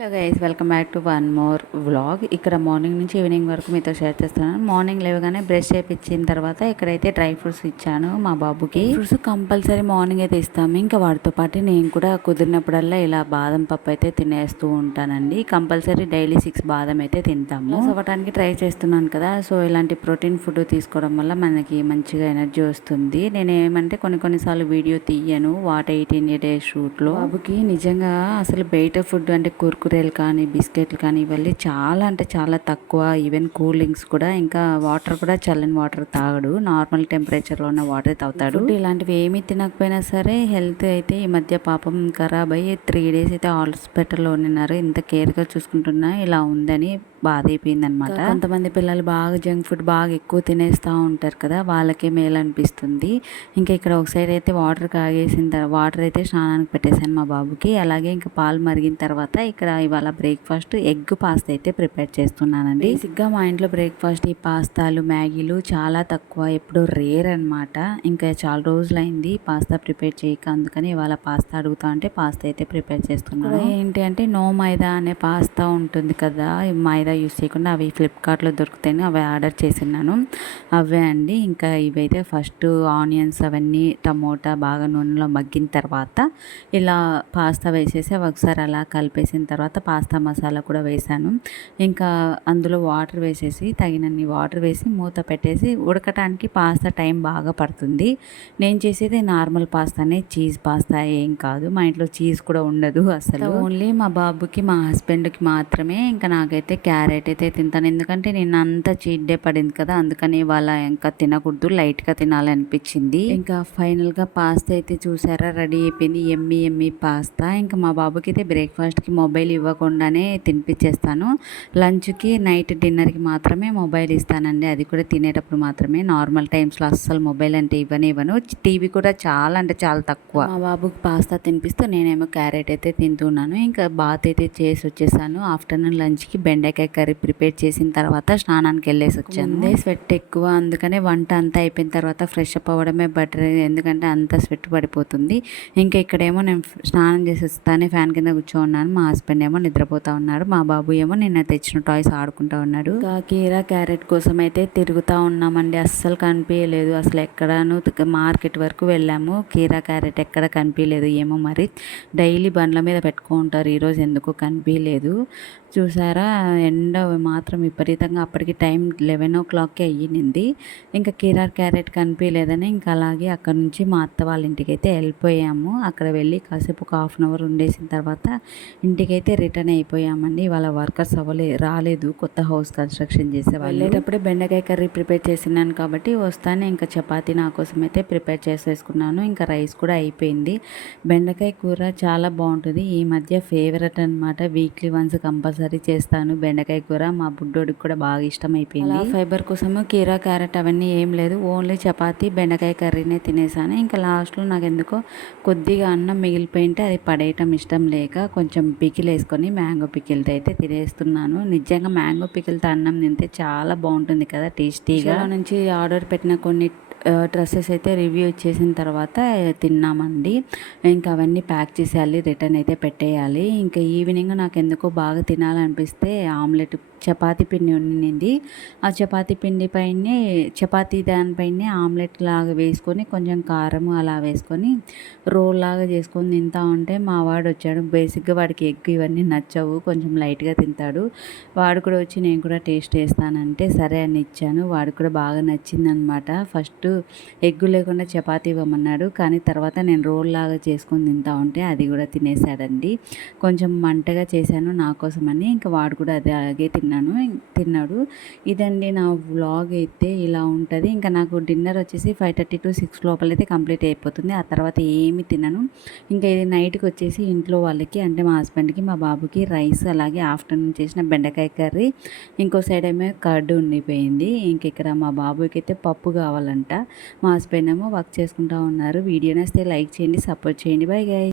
Hello guys, welcome back to one more vlog. ఇక్కడ morning నుంచి evening వరకు మీతో షేర్ చేస్తున్నాను. మార్నింగ్ లేవగానే బ్రష్ చేయించిన తర్వాత ఇక్కడైతే డ్రై ఫ్రూట్స్ ఇచ్చాను మా బాబుకి. ఫ్రూట్స్ కంపల్సరీ మార్నింగ్ అయితే ఇస్తాము. ఇంకా వాటితో పాటు నేను కూడా కుదిరినప్పుడల్లా ఇలా బాదం పప్పు అయితే తినేస్తూ ఉంటానండి. కంపల్సరీ డైలీ 6 బాదం అయితే తింటాము. అవ్వడానికి ట్రై చేస్తున్నాను కదా, సో ఇలాంటి ప్రోటీన్ ఫుడ్ తీసుకోవడం వల్ల మనకి మంచిగా ఎనర్జీ వస్తుంది. నేను ఏమంటే కొన్నిసార్లు వీడియో తీయను వాట్ 18 days షూట్లో. బాబుకి నిజంగా అసలు బయట ఫుడ్ అంటే కుర్కురేలు కానీ బిస్కెట్లు కానీ ఇవన్నీ చాలా అంటే చాలా తక్కువ. ఈవెన్ కూల్ డ్రింక్స్ కూడా, ఇంకా వాటర్ కూడా చల్లని వాటర్ తాగడు. నార్మల్ టెంపరేచర్లో ఉన్న వాటర్ తాగుతాడు. ఇలాంటివి ఏమీ తినకపోయినా సరే హెల్త్ అయితే ఈ మధ్య పాపం ఖరాబ్ అయ్యి 3 days అయితే హాస్పిటల్లో ఉన్నారు. ఇంత కేర్గా చూసుకుంటున్నా ఇలా ఉందని బాధ అయిపోయింది అనమాట. కొంతమంది పిల్లలు బాగా జంక్ ఫుడ్ బాగా ఎక్కువ తినేస్తూ ఉంటారు కదా, వాళ్ళకే మేలు అనిపిస్తుంది. ఇంకా ఇక్కడ ఒక సైడ్ అయితే వాటర్ కాగేసిన తర్వాత వాటర్ అయితే స్నానానికి పెట్టేశాను మా బాబుకి. అలాగే ఇంకా పాలు మరిగిన తర్వాత ఇక్కడ ఇవాళ బ్రేక్ఫాస్ట్ ఎగ్ పాస్తా అయితే ప్రిపేర్ చేస్తున్నానండి. బేసిక్గా మా ఇంట్లో బ్రేక్ఫాస్ట్ ఈ పాస్తాలు మ్యాగీలు చాలా తక్కువ, ఎప్పుడు రేర్ అనమాట. ఇంకా చాలా రోజులైంది పాస్తా ప్రిపేర్ చేయక, అందుకని ఇవాళ పాస్తా అడుగుతా అంటే పాస్తా అయితే ప్రిపేర్ చేస్తున్నాను. ఏంటి అంటే నో మైదా అనే పాస్తా ఉంటుంది కదా, మైదా యూస్ చేయకుండా అవి ఫ్లిప్కార్ట్లో దొరుకుతాయని అవి ఆర్డర్ చేసినాను. అవే అండి. ఇంకా ఇవైతే ఫస్ట్ ఆనియన్స్ అవన్నీ టమోటా బాగా నూనెలో మగ్గిన తర్వాత ఇలా పాస్తా వేసేసి ఒకసారి అలా కలిపేసిన తర్వాత పాస్తా మసాలా కూడా వేసాను. ఇంకా అందులో వాటర్ వేసేసి తగినన్ని వాటర్ వేసి మూత పెట్టేసి ఉడకటానికి పాస్తా టైం బాగా పడుతుంది. నేను చేసేది నార్మల్ పాస్తానే, చీజ్ పాస్తా ఏం కాదు. మా ఇంట్లో చీజ్ కూడా ఉండదు అసలు. ఓన్లీ మా బాబుకి మా హస్బెండ్కి మాత్రమే. ఇంకా నాకైతే క్యారెట్ అయితే తింటాను, ఎందుకంటే నేను అంతా చీట్ డే పడింది కదా, అందుకని వాళ్ళ ఇంకా తినకూడదు, లైట్గా తినాలనిపించింది. ఇంకా ఫైనల్గా పాస్తా అయితే చూసారా రెడీ అయిపోయింది. ఎమ్మి పాస్తా. ఇంకా మా బాబుకి అయితే బ్రేక్ఫాస్ట్కి మొబైల్ ఇవ్వకుండానే తినిపించేస్తాను. లంచ్కి నైట్ డిన్నర్కి మాత్రమే మొబైల్ ఇస్తానండి, అది కూడా తినేటప్పుడు మాత్రమే. నార్మల్ టైమ్స్లో అస్సలు మొబైల్ అంటే ఇవ్వను. టీవీ కూడా చాలా అంటే చాలా తక్కువ. మా బాబుకి పాస్తా తినిపిస్తూ నేనేమో క్యారెట్ అయితే తింటున్నాను. ఇంకా బాత్ అయితే చేసి వచ్చేసాను. ఆఫ్టర్నూన్ లంచ్కి బెండకాయ కర్రీ ప్రిపేర్ చేసిన తర్వాత స్నానానికి వెళ్ళేసి వచ్చాను. స్వెట్ ఎక్కువ, అందుకనే వంట అంతా అయిపోయిన తర్వాత ఫ్రెష్ అప్ అవ్వడమే బెటర్, ఎందుకంటే అంత స్వెట్ పడిపోతుంది. ఇంకా ఇక్కడేమో నేను స్నానం చేసి వస్తానే ఫ్యాన్ కింద కూర్చోన్నాను. మా హస్బెండ్ ఏమో నిద్రపోతూ ఉన్నాడు. మా బాబు ఏమో నిన్న తెచ్చిన టాయ్స్ ఆడుకుంటూ ఉన్నాడు. కీరా క్యారెట్ కోసం అయితే తిరుగుతూ ఉన్నామండి. అస్సలు కనిపించలేదు. అసలు ఎక్కడను మార్కెట్ వరకు వెళ్ళాము, కీరా క్యారెట్ ఎక్కడ కనిపించలేదు. ఏమో మరి డైలీ బండ్ల మీద పెట్టుకుంటారు, ఈరోజు ఎందుకో కనిపించలేదు. చూసారా ఎండ మాత్రం విపరీతంగా, అప్పటికి టైం 11 o'clockకే అయ్యింది. ఇంకా కీరా క్యారెట్ కనిపించలేదని ఇంకా అలాగే అక్కడ నుంచి మా అత్త వాళ్ళ ఇంటికి అయితే వెళ్ళిపోయాము. అక్కడ వెళ్ళి కాసేపు ఒక 1/2 hour ఉండేసిన తర్వాత ఇంటికైతే రిటర్న్ అయిపోయామండి. వాళ్ళ వర్కర్స్ రాలేదు, కొత్త హౌస్ కన్స్ట్రక్షన్ చేసే వాళ్ళు. వెళ్ళేటప్పుడే బెండకాయ కర్రీ ప్రిపేర్ చేసినాను కాబట్టి వస్తానే ఇంకా చపాతీ నా కోసం అయితే ప్రిపేర్ చేసేసుకున్నాను. ఇంకా రైస్ కూడా అయిపోయింది. బెండకాయ కూర చాలా బాగుంటుంది, ఈ మధ్య ఫేవరెట్ అనమాట. వీక్లీ వన్స్ కంపల్సరీ చేస్తాను బెండకాయ కూర. మా బుడ్డోడికి కూడా బాగా ఇష్టం అయిపోయింది. ఫైబర్ కోసము కీరా క్యారెట్ అవన్నీ ఏం లేదు, ఓన్లీ చపాతీ బెండకాయ కర్రీనే తినేసాను. ఇంకా లాస్ట్లో నాకు ఎందుకో కొద్దిగా అన్నం మిగిలిపోయింటే అది పడేయటం ఇష్టం లేక కొంచెం పికిల్ వేసుకొని మ్యాంగో పికిల్తో అయితే తినేస్తున్నాను. నిజంగా మ్యాంగో పికిల్తో అన్నం తింటే చాలా బాగుంటుంది కదా, టేస్టీగా. నుంచి ఆర్డర్ పెట్టిన కొన్ని డ్రెస్సెస్ అయితే రివ్యూ ఇచ్చేసిన తర్వాత తిన్నామండి. ఇంకా అవన్నీ ప్యాక్ చేసేయాలి, రిటర్న్ అయితే పెట్టేయాలి. ఇంకా ఈవినింగ్ నాకు ఎందుకో బాగా తినాలనిపిస్తే ఆమ్లెట్ చపాతీ పిండి ఉండింది, ఆ చపాతీ పిండి పైనే చపాతీ దానిపైనే ఆమ్లెట్ లాగా వేసుకొని కొంచెం కారం అలా వేసుకొని రోల్ లాగా చేసుకొని తింటా ఉంటే మా వాడు వచ్చాడు. బేసిక్గా వాడికి ఎగ్ ఇవన్నీ నచ్చవు, కొంచెం లైట్గా తింటాడు. వాడు కూడా వచ్చి నేను కూడా టేస్ట్ చేస్తానంటే సరే అని ఇచ్చాను. వాడు కూడా బాగా నచ్చిందనమాట. ఫస్ట్ ఎగ్గు లేకుండా చపాతీ ఇవ్వమన్నాడు, కానీ తర్వాత నేను రోల్ లాగా చేసుకొని తింటా ఉంటే అది కూడా తినేసాడండి. కొంచెం మంటగా చేశాను నా కోసమని, ఇంకా వాడు కూడా అలాగే తిన్నాడు. ఇదండి నా వ్లాగ్ అయితే ఇలా ఉంటుంది. ఇంకా నాకు డిన్నర్ వచ్చేసి 5:30 to 6 లోపలైతే కంప్లీట్ అయిపోతుంది. ఆ తర్వాత ఏమి తినను. ఇంకా ఇది నైట్కి వచ్చేసి ఇంట్లో వాళ్ళకి అంటే మా హస్బెండ్కి మా బాబుకి రైస్, అలాగే ఆఫ్టర్నూన్ చేసిన బెండకాయ కర్రీ, ఇంకో సైడ్ ఏమో కర్డ్ ఉండిపోయింది. ఇంక ఇక్కడ మా బాబుకి అయితే పప్పు కావాలంట. మా హస్బెండ్ ఏమో వర్క్ చేసుకుంటూ ఉన్నారు. వీడియో నచ్చితే లైక్ చేయండి, సపోర్ట్ చేయండి. Bye guys.